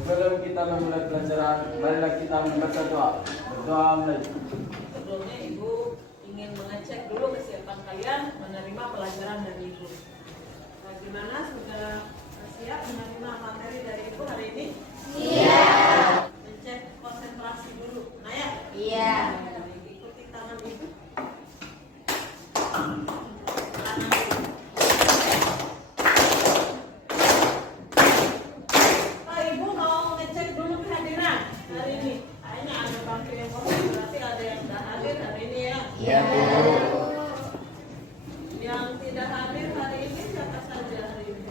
Sebelum kita memulai pelajaran, marilah kita membaca doa. Berdoa mulai. Sebelumnya Ibu ingin mengecek dulu kesiapan kalian menerima pelajaran dari Ibu. Bagaimana, sudah siap menerima materi dari Ibu hari ini? Iya. Mencek konsentrasi dulu. Nah ya? Iya. Ikuti tangan Ibu. Pak, Ibu mau ngecek dulu kehadiran hari ini. Kayaknya ada bangku yang kosong, berarti ada yang sudah hadir hari ini ya. Iya. Yang tidak hadir hari ini siapa saja hari ini?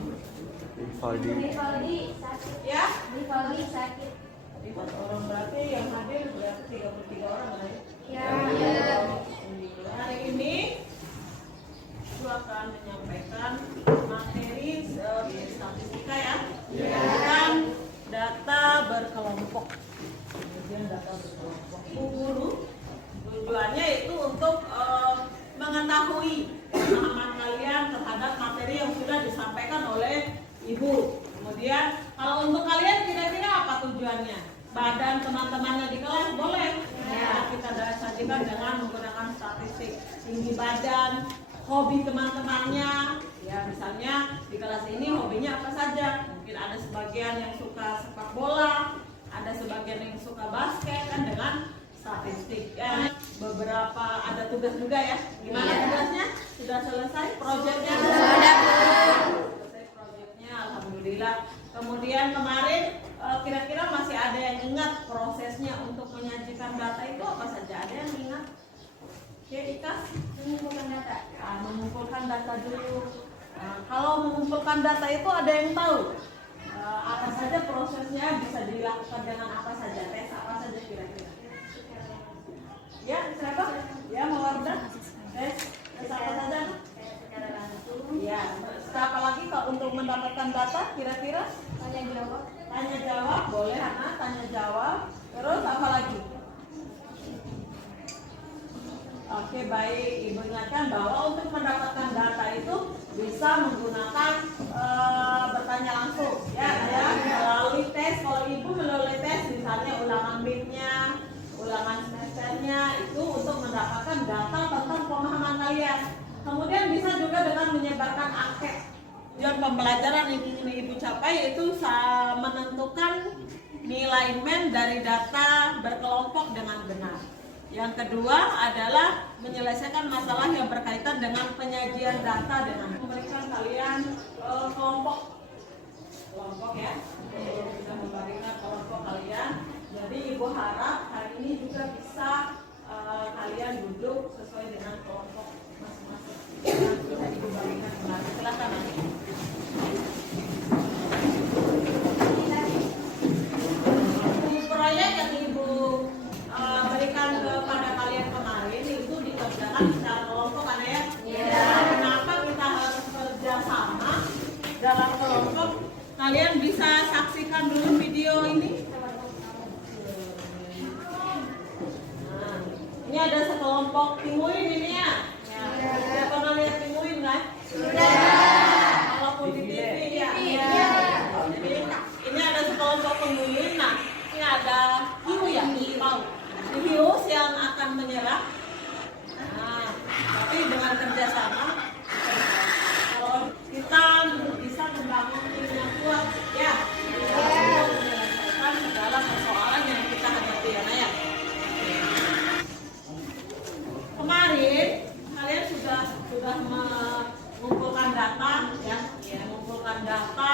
Rivaldi sakit. Ya? Rivaldi sakit. 4 orang, berarti yang hadir berarti 33 orang ya? Iya. Hari ini Ibu akan menyampaikan materi statistika ya. Dan data berkelompok. Kemudian data berkelompok. Bu Guru, tujuannya itu untuk mengetahui pemahaman kalian terhadap materi yang sudah disampaikan oleh Ibu. Kemudian kalau untuk kalian kira-kira apa tujuannya? Badan teman-temannya di kelas boleh ya, kita sajikan dengan menggunakan statistik tinggi badan, hobi teman-temannya ya, misalnya di kelas ini hobinya apa saja. Mungkin ada sebagian yang suka sepak bola, ada sebagian yang suka basket, kan dengan statistik ya. Beberapa ada tugas juga ya. Gimana tugasnya? Sudah selesai proyeknya? Sudah. Selesai proyeknya, alhamdulillah. Kemudian kemarin kira-kira masih ada yang ingat prosesnya untuk menyajikan data itu apa saja? Ada yang ingat? Oke, Ikas, Mengumpulkan data. mengumpulkan data dulu. Kalau mengumpulkan data itu ada yang tahu apa saja prosesnya, bisa dilakukan dengan apa saja, tes apa saja kira-kira? Ya, siapa? Ya, Mawarda. Tes apa saja? Secara langsung. Ya, apa lagi kalau untuk mendapatkan data kira-kira? Tanya jawab. Tanya jawab, boleh Hana, tanya jawab. Terus apa lagi? Oke, baik, Ibu ingatkan bahwa untuk mendapatkan data itu bisa menggunakan bertanya langsung ya, melalui tes. Kalau Ibu melalui tes misalnya ulangan midnya, ulangan semesternya, itu untuk mendapatkan data tentang pemahaman kalian. Kemudian bisa juga dengan menyebarkan angket. Tujuan pembelajaran yang ingin Ibu capai itu menentukan nilai men dari data berkelompok dengan benar. Yang kedua adalah menyelesaikan masalah yang berkaitan dengan penyajian data dengan memberikan kalian kelompok ya, bisa memberikan kelompok kalian. Jadi Ibu harap hari ini juga bisa kalian duduk sesuai dengan kelompok masing-masing. Bisa Ibu bagikan kembali. Silakan. Proyek yang Ibu berikan kepada kalian kemarin itu dikerjakan secara kelompok kan ya? Iya. Kenapa kita harus kerja sama dalam kelompok? Kalian bisa saksikan dulu video ini. Nah, ini ada sekelompok pinguin ini ya. Sudah pernah lihat pinguin kan? Walaupun di TV ya. Jadi ini ada sekelompok pinguin. Nah, ini ada hiu ya, mau hiu yang akan menyerang. Nah, tapi dengan kerjasama, kalau kita bisa membangun tim yang kuat, ya, menyelesaikan segala persoalan yang kita hadapi ya, Naya. Kemarin kalian sudah mengumpulkan data, ya, mengumpulkan data,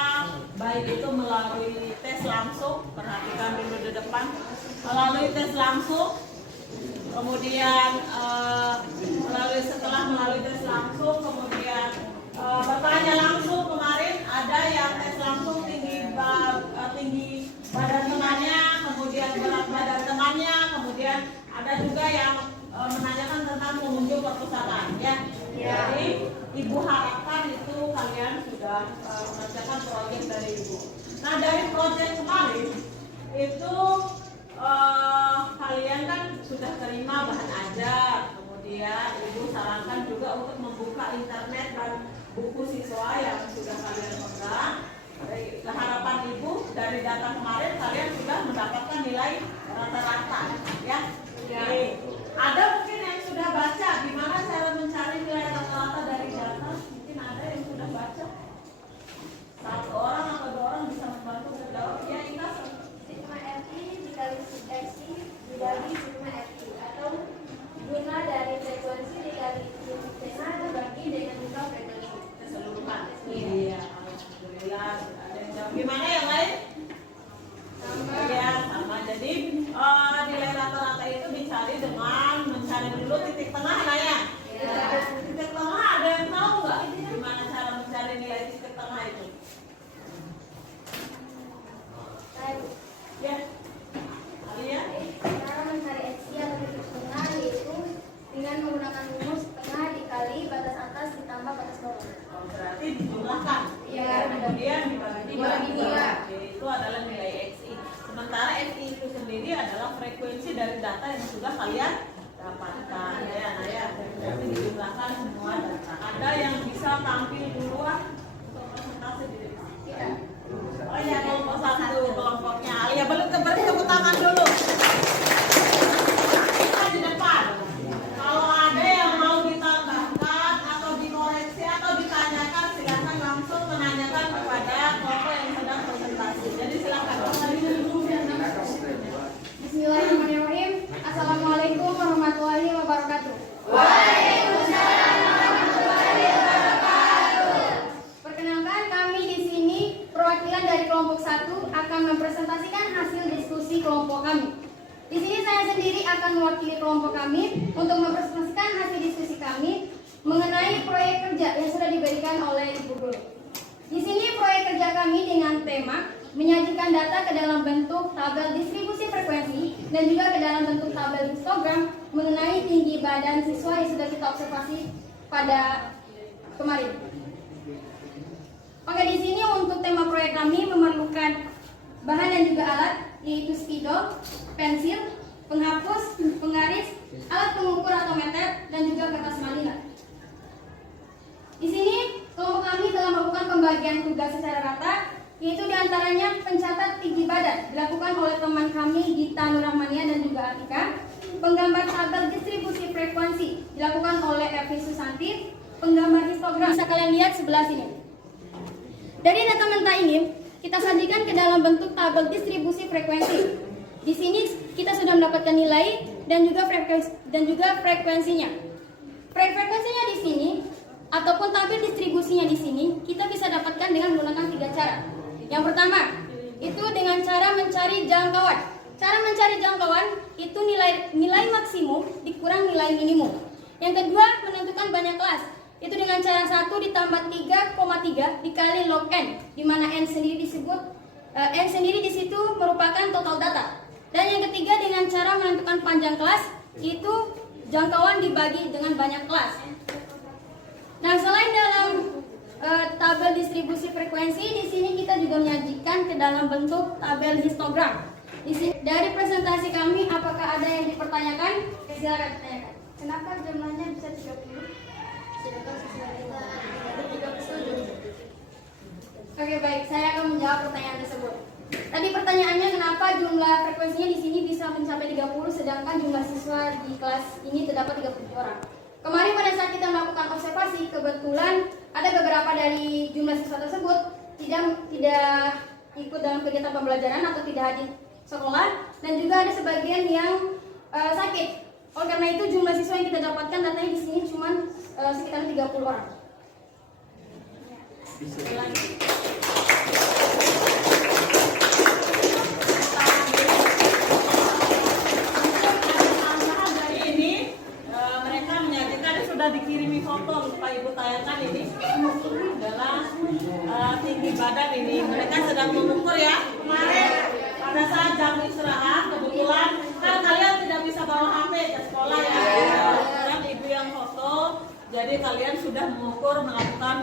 baik itu melalui tes langsung, perhatikan dulu di depan, melalui tes langsung, kemudian melalui tes langsung, kemudian bertanya langsung. Kemarin ada yang tes langsung tinggi badan temannya, kemudian berat badan temannya, kemudian ada juga yang menanyakan tentang pengunjung perpustakaan ya. Jadi Ibu harapkan itu kalian sudah mengerjakan proyek dari Ibu. Nah, dari proyek kemarin itu kalian kan sudah terima bahan ajar, kemudian Ibu sarankan juga untuk membuka internet dan buku siswa yang sudah kalian pegang. Harapan Ibu dari data kemarin kalian sudah mendapatkan nilai rata-rata, ya. Oke. Ada mungkin yang sudah baca gimana cara mencari nilai rata-rata dari data? Mungkin ada yang sudah baca. Satu orang atau dua orang bisa membantu menjawab. Ya, Ina. Sigma FI dikali XI dibagi sigma FI atau guna dari frekuensi dikali sigma dibagi dengan jumlah frekuensi Keseluruhan. Iya, alhamdulillah. Ada yang jawab. Gimana yang lain? Ya, sama. Jadi nilai rata-rata itu dicari dengan mencari dulu titik tengah lah ya. Titik tengah ada yang tahu nggak? Gimana cara mencari nilai titik tengah itu? Ya, Alia. Cara mencari XI atau titik tengah yaitu dengan menggunakan rumus tengah dikali batas atas ditambah batas bawah. Berarti dijumlahkan. Iya. Kemudian dibagi Dibagi dua. Itu adalah nilai XI. Sementara XI itu sendiri adalah frekuensi dari data yang sudah kalian dapatkan. Ya, nah ya. Berarti dijumlahkan semua data. Ada yang bisa tampil duluan untuk presentasi diri? Kita. Oh ya, kelompok satu kelompoknya. Alia belum tepuk tangan dulu. Kita di depan. Kalau ada yang mau ditambahkan atau dikoreksi atau ditanyakan, silakan langsung menanyakan kepada kelompok yang sedang presentasi. Jadi silakan. Bismillahirrahmanirrahim. Assalamualaikum warahmatullahi wabarakatuh. Perkenalkan, kami di sini perwakilan dari kelompok 1 akan mempresentasikan hasil diskusi kelompok kami. Di sini saya sendiri akan mewakili kelompok kami untuk mempresentasikan hasil diskusi kami mengenai proyek kerja yang sudah diberikan oleh Ibu Guru. Di sini proyek kerja kami dengan tema menyajikan data ke dalam bentuk tabel distribusi frekuensi dan juga ke dalam bentuk tabel histogram mengenai tinggi badan siswa yang sudah kita observasi pada kemarin. Oke, di sini untuk tema proyek kami memerlukan bahan dan juga alat, yaitu spidol, pensil, penghapus, penggaris, alat pengukur atau meter, dan juga kertas manila. Di sini kelompok kami telah melakukan pembagian tugas secara rata, yaitu diantaranya pencatat tinggi badan dilakukan oleh teman kami Gita Nurrahmania dan juga Atika. Penggambar tabel distribusi frekuensi dilakukan oleh Evi Susanti. Penggambar histogram bisa kalian lihat sebelah sini. Dari data mentah ini kita sajikan ke dalam bentuk tabel distribusi frekuensi. Di sini kita sudah mendapatkan nilai dan juga frekuensinya. Frekuensinya di sini ataupun tabel distribusinya di sini kita bisa dapatkan dengan menggunakan 3 cara. Yang pertama, itu dengan cara mencari jangkauan. Cara mencari jangkauan itu nilai maksimum dikurang nilai minimum. Yang kedua, menentukan banyak kelas. Itu dengan cara 1 ditambah 3,3 dikali log n, di mana n sendiri di situ merupakan total data. Dan yang ketiga dengan cara menentukan panjang kelas, itu jangkauan dibagi dengan banyak kelas. Nah, selain dalam tabel distribusi frekuensi, di sini kita juga menyajikan ke dalam bentuk tabel histogram. Di sini, dari presentasi kami, apakah ada yang dipertanyakan? Silakan ditanyakan. Kenapa jumlahnya bisa 30? Oke, baik, saya akan menjawab pertanyaan tersebut. Tadi pertanyaannya kenapa jumlah frekuensinya di sini bisa mencapai 30 sedangkan jumlah siswa di kelas ini terdapat 37 orang. Kemarin pada saat kita melakukan observasi, kebetulan ada beberapa dari jumlah siswa tersebut tidak ikut dalam kegiatan pembelajaran atau tidak hadir sekolah, dan juga ada sebagian yang sakit. Oleh karena itu jumlah siswa yang kita dapatkan datanya di sini cuma sekitar 30 orang. Mereka menyajikan sudah dikirimi foto, lupa Ibu tayangkan ini adalah tinggi badan ini. Mereka sedang mengukur ya. Kemarin pada saat jam istirahat kebetulan kan kalian tidak bisa bawa HP ke sekolah ya. Kemudian Ibu yang foto. Jadi kalian sudah melakukan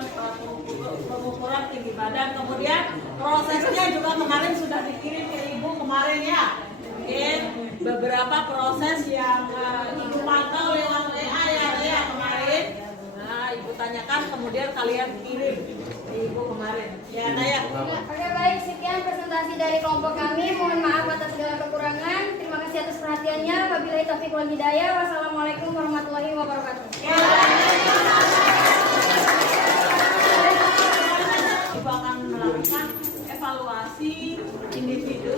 pengukuran tinggi badan. Kemudian prosesnya juga kemarin sudah dikirim ke Ibu kemarin ya. Mungkin beberapa proses yang Ibu pantau lewat WA ya kemarin. Nah, Ibu tanyakan kemudian kalian kirim. Ibu kemarin. Ya, Naya. Oke baik, sekian presentasi dari kelompok kami. Mohon maaf atas segala kekurangan. Terima kasih atas perhatiannya. Wabillahi taufiq wal hidayah. Wassalamualaikum warahmatullahi wabarakatuh. Ibu akan melakukan evaluasi individu.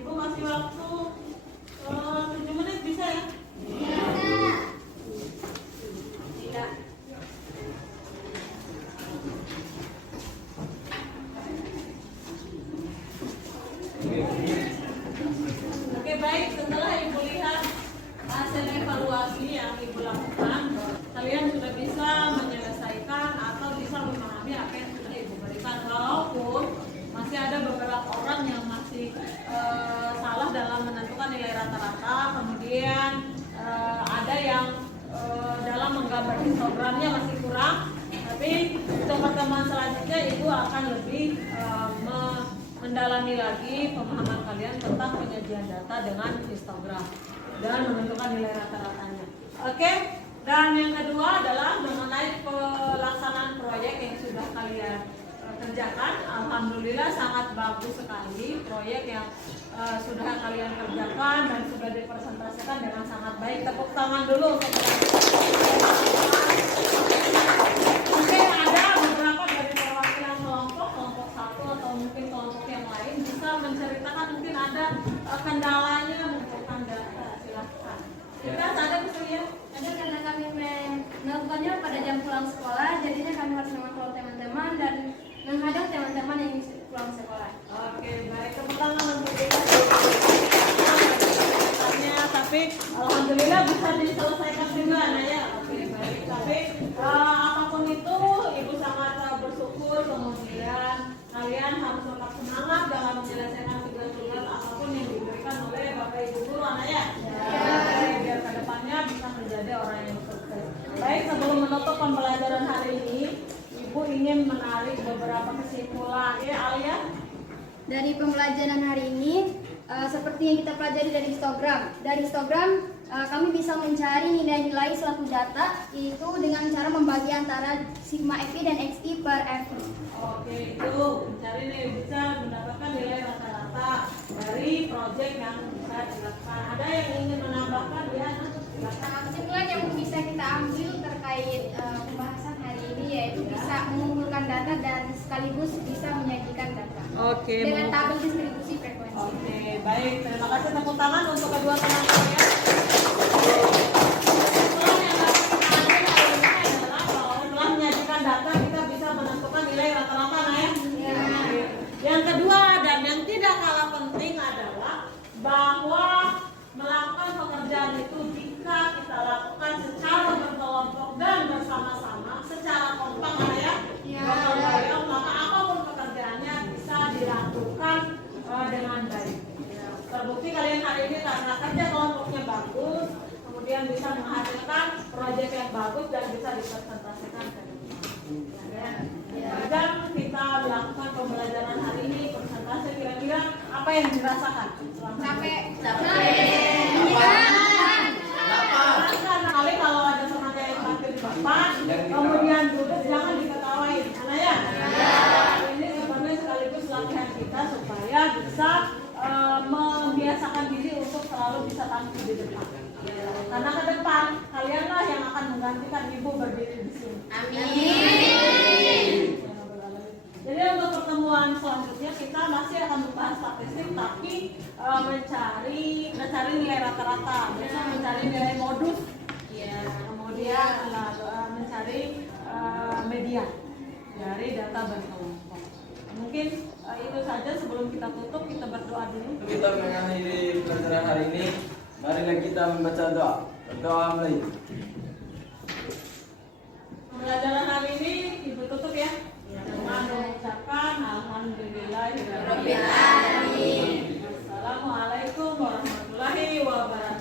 Ibu kasih waktu 7 menit bisa ya? Tidak. Oke baik, setelah Ibu lihat hasil evaluasi yang Ibu lakukan, kalian sudah bisa menyelesaikan atau bisa memahami apa yang sudah Ibu berikan. Walaupun masih ada beberapa orang yang masih salah dalam menentukan nilai rata-rata, kemudian ada yang dalam menggambar histogramnya masih kurang. Tapi untuk pertemuan selanjutnya Ibu akan lebih mendalami lagi pemahaman kalian tentang penyajian data dengan histogram dan menentukan nilai rata-ratanya. Oke, dan yang kedua adalah mengenai pelaksanaan proyek yang sudah kalian kerjakan. Alhamdulillah sangat bagus sekali proyek yang sudah kalian kerjakan dan sudah dipresentasikan dengan sangat baik. Tepuk tangan dulu untuk Oke, ada beberapa dari perwakilan kelompok satu atau mungkin kelompok yang lain bisa menceritakan mungkin ada kendalanya mengumpulkan data. Silahkan. Kita ada kesulitan? Ada karena kami melakukannya pada jam pulang sekolah, jadinya kami harus mengontrol teman-teman dan menghadang teman-teman yang pulang sekolah. Oke, baik. Tepuk tangan untuk kita. Tapi alhamdulillah bisa diselesaikan juga, Naya. Oke, baik. Tapi apapun itu, Ibu sangat bersyukur. Kemudian kalian harus tetap semangat dalam menyelesaikan tugas-tugas apapun yang diberikan oleh Bapak Ibu guru, Naya. Ya, biar kedepannya bisa menjadi orang yang sukses. Baik, sebelum menutup pembelajaran hari ini, Ibu ingin menarik beberapa kesimpulan. Ya, Alia? Dari pembelajaran hari ini, seperti yang kita pelajari dari histogram. Dari histogram, kami bisa mencari nilai-nilai suatu data, yaitu dengan cara membagi antara sigma FI dan XI per FI. Oke, itu mencari nih bisa mendapatkan nilai rata-rata dari proyek yang bisa dilakukan. Ada yang ingin menambahkan ya? Kesimpulan yang bisa kita ambil terkait pembahasan hari ini yaitu bisa mengumpulkan data dan sekaligus bisa menyajikan data. Oke. Dengan tabel distribusi frekuensi. Oke, baik. Terima kasih, tepuk tangan untuk kedua teman saya. Kesimpulan yang dapat kita ambil hari ini adalah bahwa setelah menyajikan data kita bisa menentukan nilai rata-rata, ya. Yang kedua dan yang tidak kalah penting adalah bahwa melakukan pekerjaan itu jika kita lakukan secara berkelompok dan bersama-sama, secara kompak, ya. Gotong royong, maka apapun pekerjaannya bisa dilakukan dengan baik. Terbukti kalian hari ini karena kerja kelompoknya bagus, kemudian bisa menghasilkan proyek yang bagus dan bisa dipresentasikan ke depan. Dan kita melakukan pembelajaran hari ini, presentasi kira-kira apa yang dirasakan? Capek. Kali kalau ada tenaga yang parkir di depan, kemudian duduk jangan diketawain, karena ya. Ini sebenarnya sekaligus latihan kita supaya bisa membiasakan diri untuk selalu bisa tampil di depan. Karena ke depan kalianlah yang akan menggantikan ibu berdiri di sini. Amin. Jadi untuk pertemuan selanjutnya kita masih akan membahas statistik, tapi mencari nilai rata-rata, biasanya mencari nilai modus, kemudian mencari median dari data berkelompok. Mungkin itu saja sebelum kita tutup, kita berdoa dulu. Kita mengakhiri pelajaran hari ini. Marilah kita membaca doa. Berdoa mulai. Pembelajaran hari ini ibu tutup ya. Dengan mengucapkan alhamdulillahirabbil alamin. Assalamualaikum warahmatullahi wabarakatuh.